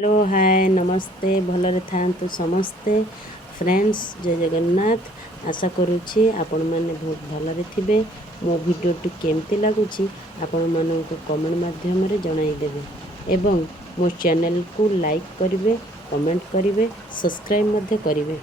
Hello hi नमस्ते भलरे थांतु समस्ते friends जय जगन्नाथ। आशा करुँची आपण मैंने बहुत भलरे थिबे। मो भिडियोटी केमती लगुच आपण मानक कमेंट माध्यम रे जणाइदेवे एवं मो चैनल को लाइक करिवे, कमेंट करिवे, सब्सक्राइब मध्य करिवे।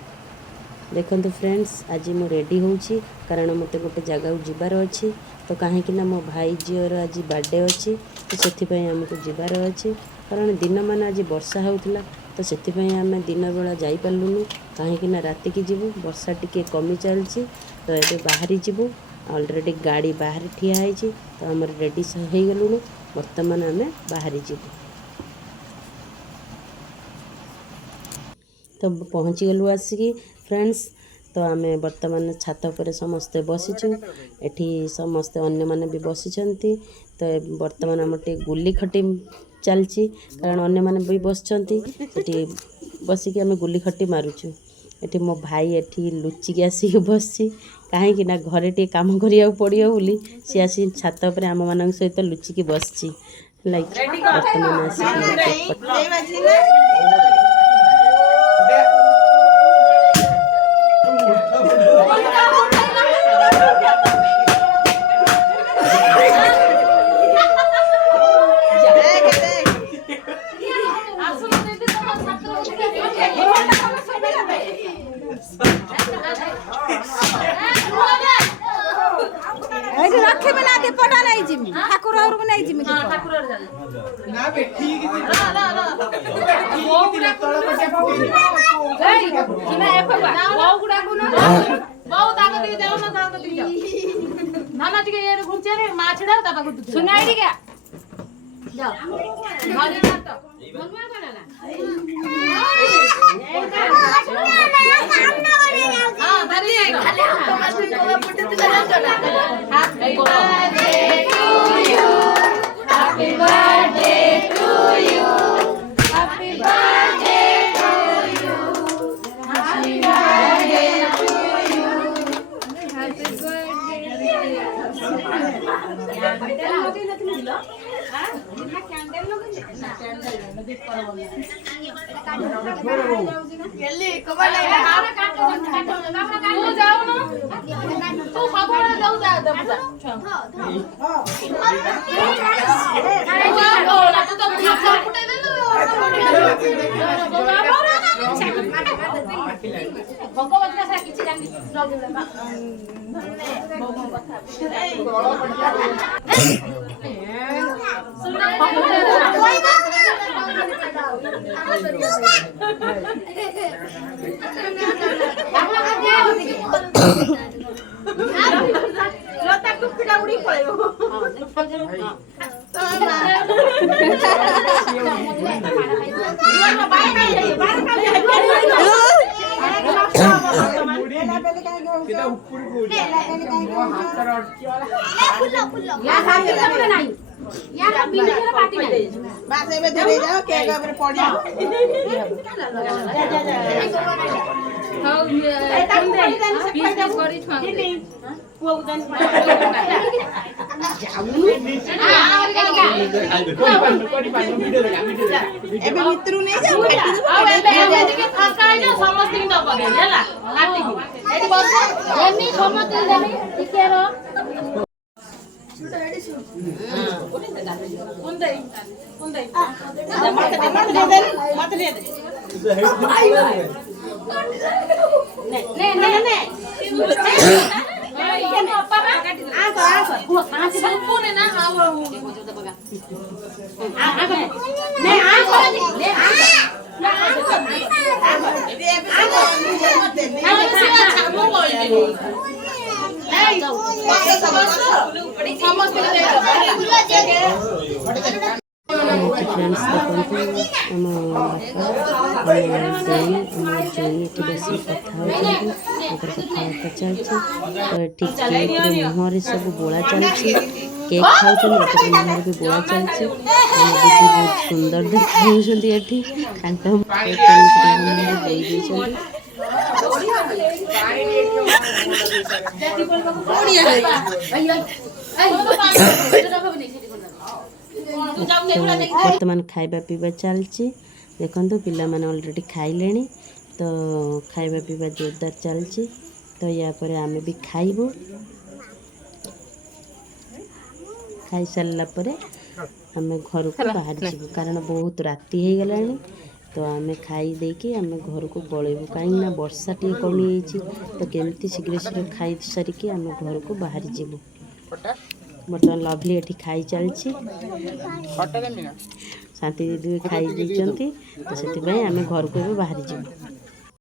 देखंतु फ्रेंड्स आज मु रेडी होउची कारण मते गोटे जगह जिबार अछि। तो कहीं मो भाई झीर आज बर्थडे अच्छी तो से आमको जीवार अच्छी कारण दिन मान आज वर्षा होता तो से आम दिन बेला जापरूँ कहीं राति की जीवु वर्षा टी कमी चलती तो ये बाहरी जीवु ऑलरेडी गाड़ी बाहर ठिया है तो आम रेडी हो गलुणु बर्तमान आम बाहरी जीवु। तो पहुँची गलु आसिकी फ्रेंड्स तो आम बर्तमान छात पर समस्ते बसीचु एठी समस्ते अन्य माने भी बसीचंती। तो बर्तमान आम टे गुली खटी चलची कारण अन्य माने भी बसचंती एठी बसिकी आम गुली खटी मारुचु। एठी मो भाई एठी लुचिकी आसिक बसची कहीं ना घरे टे काम करिया पड़ियो बोली सी आसी छात पर आम मान सहित लुचिकी बसची लाइक बर्तमान आसिक रखे में ना दीपटा नहीं जिमी ठाकुर और को नहीं जिमी ठाकुर और ना बे ठीक है वो गुडा तळ पटे गई किना एफवा वो गुडा को ना बहुत ताकत दे जाओ ना ताकत दे जाओ नाना टिके ये घुमचे रे माछड़ा ता पाकु सुनाई दी क्या जाओ घरे ना तो मनवा कोना ना हां धरी खाली खाली तो पुटे तुला चला Happy birthday to you. Happy birthday to you. Happy birthday to you. Happy birthday to you. Happy मित्रु नहीं जाओ आ एबे के फाका है ना समस्त की दब गई हैला काटी की एटी बस एनी समस्त जानी टिके रो मत ले दे फ्रेंड्स देखते आम बापा जोई बस कथा चलती तो ठीक मुहर सब बोला चलती केक खाऊँ मुहर भी बोला चलती दीदी बहुत सुंदर देखते बर्तमान खाइबा पीवा चलची देखंतु पिला माने ऑलरेडी खाइलेनी तो खाइबा पीबा जोरदार चलची। तो या पर आमे भी खाइबो। खाई सारला परे आमे घर को बाहर जीवु कारण बहुत राति हो गलानी। तो आमे खाई देकी आमे घर को पळेबु काई ना वर्षा टी कमी होईची तो केमती शीघ्र शीघ्र खाई सारिकी आमे घर को बाहर जीवु। बर्तमान लवली एठी खाई चलची शांति दीदी खाई देचंती तो सेति आमे घर को बाहर जीवु।